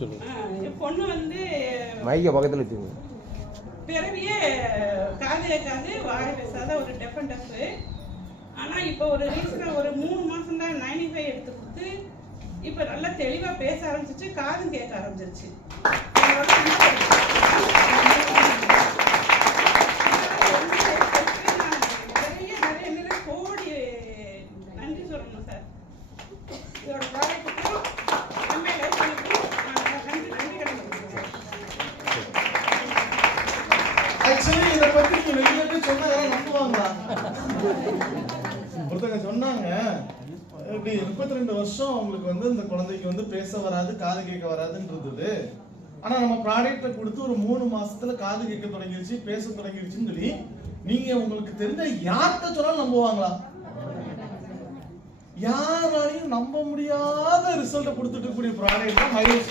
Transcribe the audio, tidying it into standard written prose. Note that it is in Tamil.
சொல்லுங்க. என் பொண்ணு வந்து மைக்க பக்கத்துல வச்சுங்க. பிறவியே காது கேட்காது, வாய் பேசாத ஒரு டெஃப் அண்ட் டஃப். ஆனால் இப்போ ஒரு ரீசனாக ஒரு 3 மாதம் தான் 95 எடுத்து கொடுத்து இப்போ நல்லா தெளிவாக பேச ஆரம்பிச்சிச்சு, காதும் கேட்க ஆரம்பிச்சிருச்சு. நிறைய கோடி நன்றி சொல்லணும் சார். இதோட ப்ராடக்ட்டுக்கும் எம்ஏ லைஃப்க்கும் நன்றி கிடைக்கும் சார். ஆக்சுவலி இதை பத்தி நீங்க வெளியே சொன்னா யாரும் நம்புவாங்களா? ஒருத்தங்க சொன்னாங்க, இப்படி 32 வருஷம் உங்களுக்கு வந்து இந்த குழந்தைக்கு வந்து பேச வராது, காது கேட்க வராதுன்றது. ஆனா நம்ம ப்ராடக்ட்டை கொடுத்து ஒரு 3 மாசத்துல காது கேட்க தொடங்கிருச்சு, பேச தொடங்கிருச்சுன்னு சொல்லி நீங்க உங்களுக்கு தெரிஞ்ச யார்கிட்ட சொன்னாலும் நம்புவாங்களா? யாராலையும் நம்ப முடியாத ரிசல்ட்டை கொடுத்துட்டு இருக்கக்கூடிய ப்ராடக்ட் தான் மைலேஜ்.